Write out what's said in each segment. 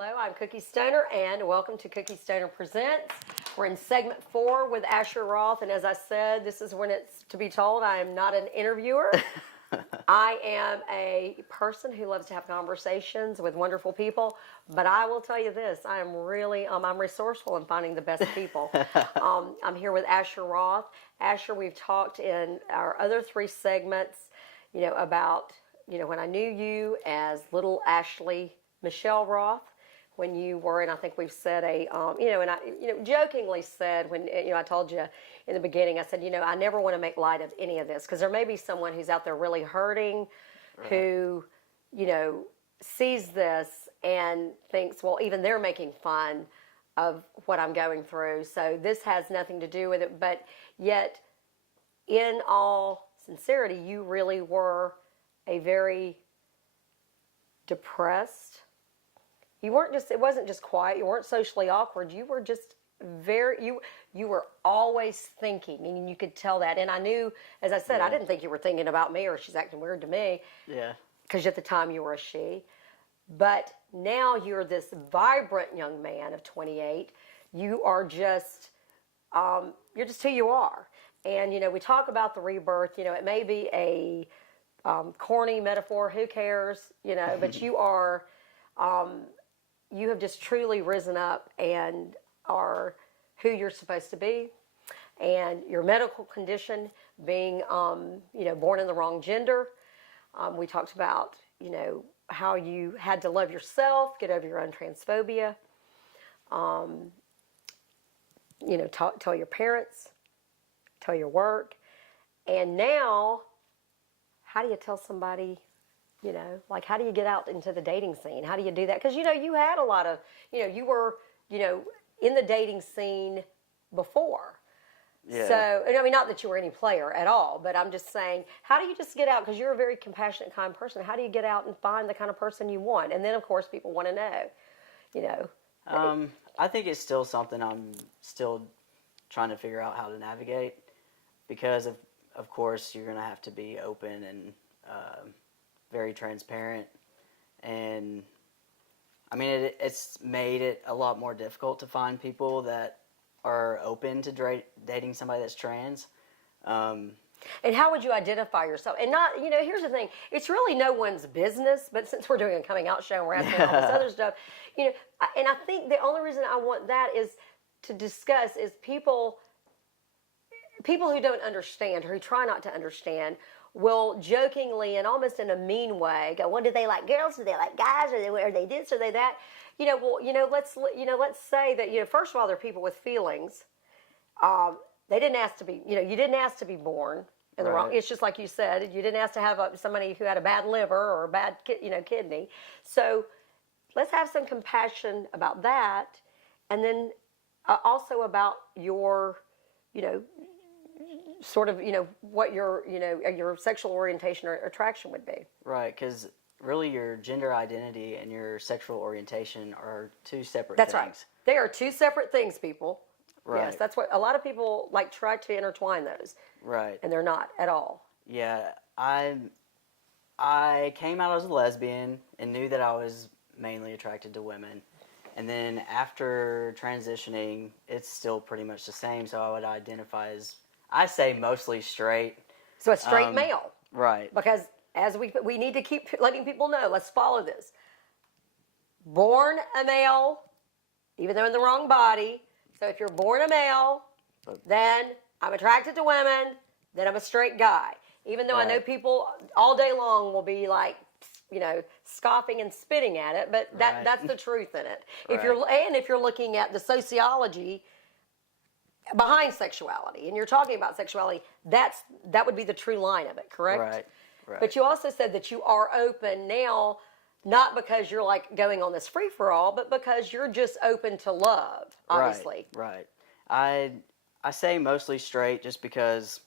Hello, I'm Cookie Stoner, and welcome to Cookie Stoner Presents. We're in segment 4 with Asher Roth, and as I said, this is when it's to be told I am not an interviewer. I am a person who loves to have conversations with wonderful people, but I will tell you this, I am really, I'm resourceful in finding the best people. I'm here with Asher Roth. Asher, we've talked in our other 3 segments, about, when I knew you as little Ashley Michelle Roth, when you were, and I think we've said and I, jokingly said when, I told you in the beginning, I said, I never want to make light of any of this because there may be someone who's out there really hurting, right, who, sees this and thinks, well, even they're making fun of what I'm going through. So this has nothing to do with it, but yet, in all sincerity, you really were a very depressed. You weren't just, it wasn't just quiet, you weren't socially awkward, you were just you were always thinking, and you could tell that. And I knew, as I said, I didn't think you were thinking about me or she's acting weird to me. Yeah. Because at the time you were a she. But now you're this vibrant young man of 28. You are just, you're just who you are. And, we talk about the rebirth, it may be a corny metaphor, who cares, but you are, you have just truly risen up and are who you're supposed to be. And your medical condition being, born in the wrong gender. We talked about, how you had to love yourself, get over your own transphobia. Tell your parents, tell your work. And now, how do you tell somebody, how do you get out into the dating scene? How do you do that? Because, you had a lot of, you were, in the dating scene before. Yeah. So, not that you were any player at all, but I'm just saying, how do you just get out? Because you're a very compassionate, kind person. How do you get out and find the kind of person you want? And then, of course, people want to know, I think it's still something I'm still trying to figure out how to navigate because, of course, you're going to have to be open and very transparent. And, it's made it a lot more difficult to find people that are open to dating somebody that's trans. And how would you identify yourself? And not, here's the thing. It's really no one's business, but since we're doing a coming out show and we're asking all this other stuff, and I think the only reason I want that is to discuss is people who don't understand or who try not to understand will jokingly and almost in a mean way go, well, do they like girls? Do they like guys? Are they this? Are they that? Let's say that, first of all, they're people with feelings. They didn't ask to be, you didn't ask to be born in the wrong. It's just like you said, you didn't ask to have somebody who had a bad liver or a bad, kidney. So let's have some compassion about that. And then also about your, sort of, what your sexual orientation or attraction would be. Right, because really your gender identity and your sexual orientation are 2 separate things. That's right. They are 2 separate things, people. Right. Yes, that's what a lot of people try to intertwine those. Right. And they're not at all. Yeah, I came out as a lesbian and knew that I was mainly attracted to women. And then after transitioning, it's still pretty much the same, so I would identify as, I say, mostly straight. So a straight male. Right. Because as we need to keep letting people know, let's follow this. Born a male, even though in the wrong body. So if you're born a male, then I'm attracted to women, then I'm a straight guy. Even though I know people all day long will be scoffing and spitting at it, but that's the truth in it. Right. If you're looking at the sociology behind sexuality, and you're talking about sexuality, that would be the true line of it, correct? Right. Right. But you also said that you are open now, not because you're going on this free-for-all, but because you're just open to love, obviously. Right. I say mostly straight just because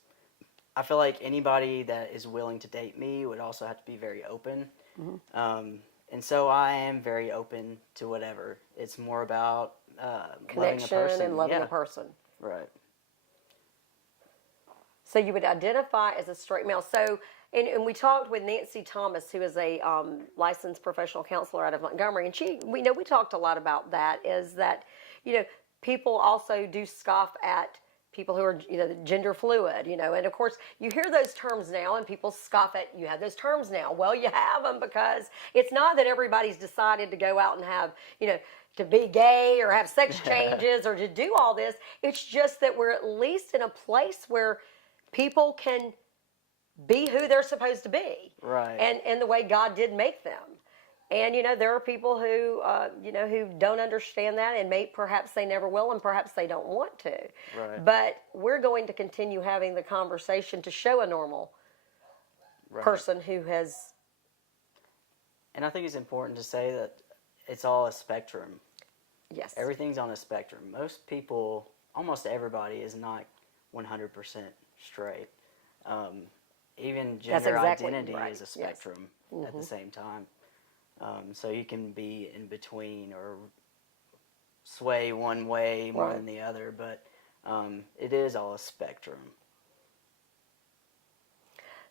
I feel like anybody that is willing to date me would also have to be very open. Mm-hmm. And so I am very open to whatever. It's more about loving a person. And loving a person. Right. So you would identify as a straight male. So And we talked with Nancy Thomas, who is a licensed professional counselor out of Montgomery, and we talked a lot about that. Is that people also do scoff at people who are gender fluid, and of course you hear those terms now, and people scoff at you have those terms now. Well, you have them because it's not that everybody's decided to go out and have to be gay or have sex changes or to do all this. It's just that we're at least in a place where people can be who they're supposed to be, right? And the way God did make them. And there are people who who don't understand that, and perhaps they never will, and perhaps they don't want to. Right. But we're going to continue having the conversation to show a normal person who has. And I think it's important to say that it's all a spectrum. Yes. Everything's on a spectrum. Most people, almost everybody, is not 100% straight. Even gender identity is a spectrum at the same time. So you can be in between or sway one way more than the other, but it is all a spectrum.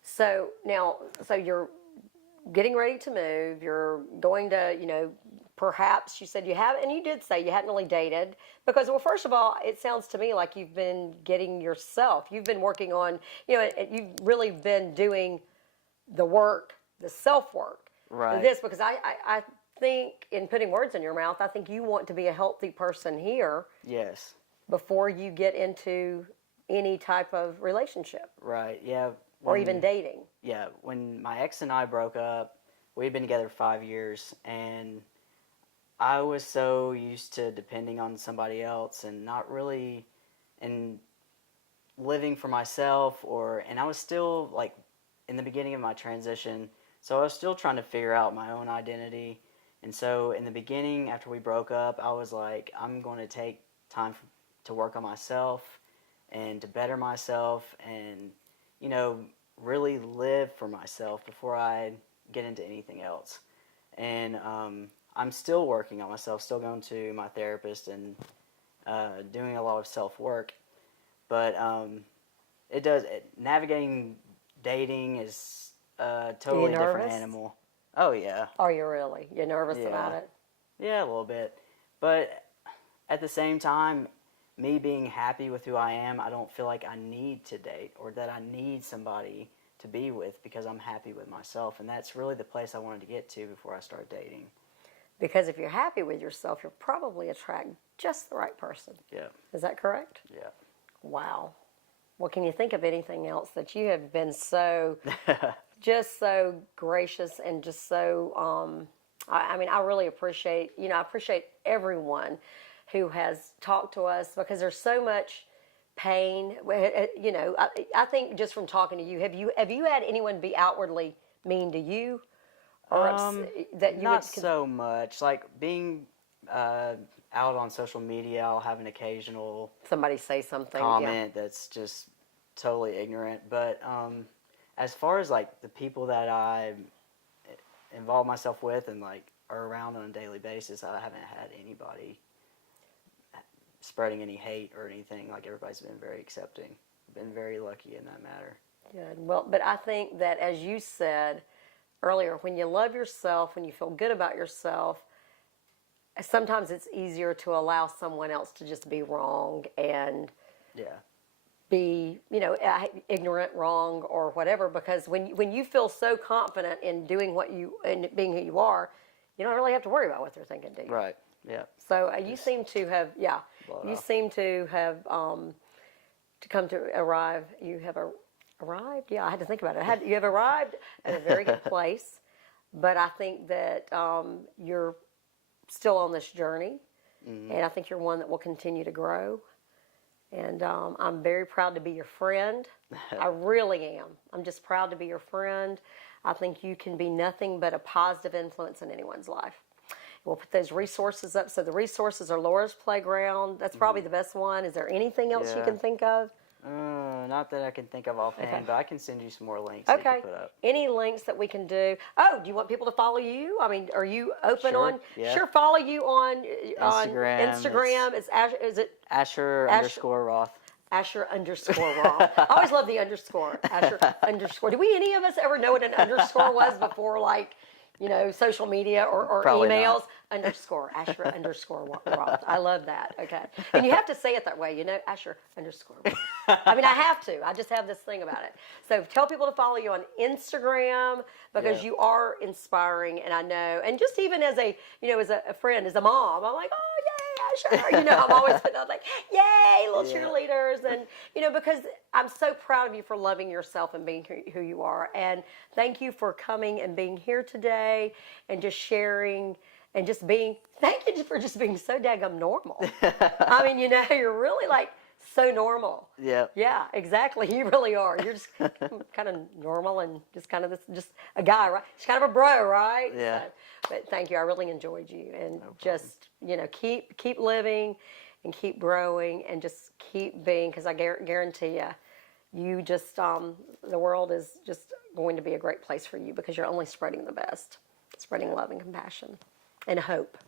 So now, you're getting ready to move. You're going to, perhaps you said you haven't, and you did say you hadn't really dated because, well, first of all, it sounds to me like you've been getting yourself. You've been working on, you've really been doing the work, the self-work. Right. This, because I think, in putting words in your mouth, I think you want to be a healthy person here. Yes. Before you get into any type of relationship. Right, yeah. Or even dating. Yeah, when my ex and I broke up, we'd been together 5 years, and I was so used to depending on somebody else and not really, and living for myself, and I was still, like, in the beginning of my transition, so I was still trying to figure out my own identity. And so in the beginning, after we broke up, I was like, I'm going to take time to work on myself and to better myself and, really live for myself before I get into anything else. And I'm still working on myself, still going to my therapist and doing a lot of self-work. But navigating dating is a totally different animal. Oh, yeah. Are you really? You're nervous about it? Yeah, a little bit. But at the same time, me being happy with who I am, I don't feel like I need to date or that I need somebody to be with because I'm happy with myself. And that's really the place I wanted to get to before I start dating. Because if you're happy with yourself, you'll probably attract just the right person. Yeah. Is that correct? Yeah. Wow. Well, can you think of anything else that you have been so, just so gracious and just so, I really appreciate, I appreciate everyone who has talked to us because there's so much pain. I think just from talking to you, have you had anyone be outwardly mean to you? Or that you not so much. Like being out on social media, I'll have an occasional somebody say something comment that's just totally ignorant. But as far as like the people that I involve myself with and like are around on a daily basis, I haven't had anybody spreading any hate or anything. Like everybody's been very accepting. Been very lucky in that matter. Good. Well, but I think that as you said earlier, when you love yourself, when you feel good about yourself, sometimes it's easier to allow someone else to just be wrong and be, ignorant, wrong, or whatever. Because when you feel so confident in doing and being who you are, you don't really have to worry about what they're thinking, do you? Right. Yeah. So you seem to have, to come to arrive. You have arrived? Yeah, I had to think about it. You have arrived at a very good place, but I think that you're still on this journey, and I think you're one that will continue to grow. And I'm very proud to be your friend. I really am. I'm just proud to be your friend. I think you can be nothing but a positive influence in anyone's life. We'll put those resources up. So the resources are Laura's Playground. That's probably the best one. Is there anything else you can think of? Not that I can think of offhand, but I can send you some more links. Okay. That you put up. Any links that we can do? Oh, do you want people to follow you? I mean, are you open on? Yeah. Sure, follow you on Instagram. Is it Asher _Roth. Asher underscore Roth. I always love the underscore. Asher underscore. Did we any of us ever know what an underscore was before, like, social media or Probably emails? not. Underscore, Asher underscore Roth. I love that. Okay. And you have to say it that way, Asher underscore Roth. I mean, I have to. I just have this thing about it. So tell people to follow you on Instagram because you are inspiring, and I know. And just even as a, as a friend, as a mom, I'm like, oh, yay, Asher. I'm always putting out like, yay, little cheerleaders. And, because I'm so proud of you for loving yourself and being who you are. And thank you for coming and being here today and just sharing and just thank you for just being so daggum normal. I mean, you're really like so normal. Yeah. Yeah, exactly. You really are. You're just kind of normal and just kind of just a guy, right? Just kind of a bro, right? Yeah. So, but thank you. I really enjoyed you. And just, keep living and keep growing and just keep being, because I guarantee you just, the world is just going to be a great place for you because you're only spreading the best, spreading love and compassion and hope.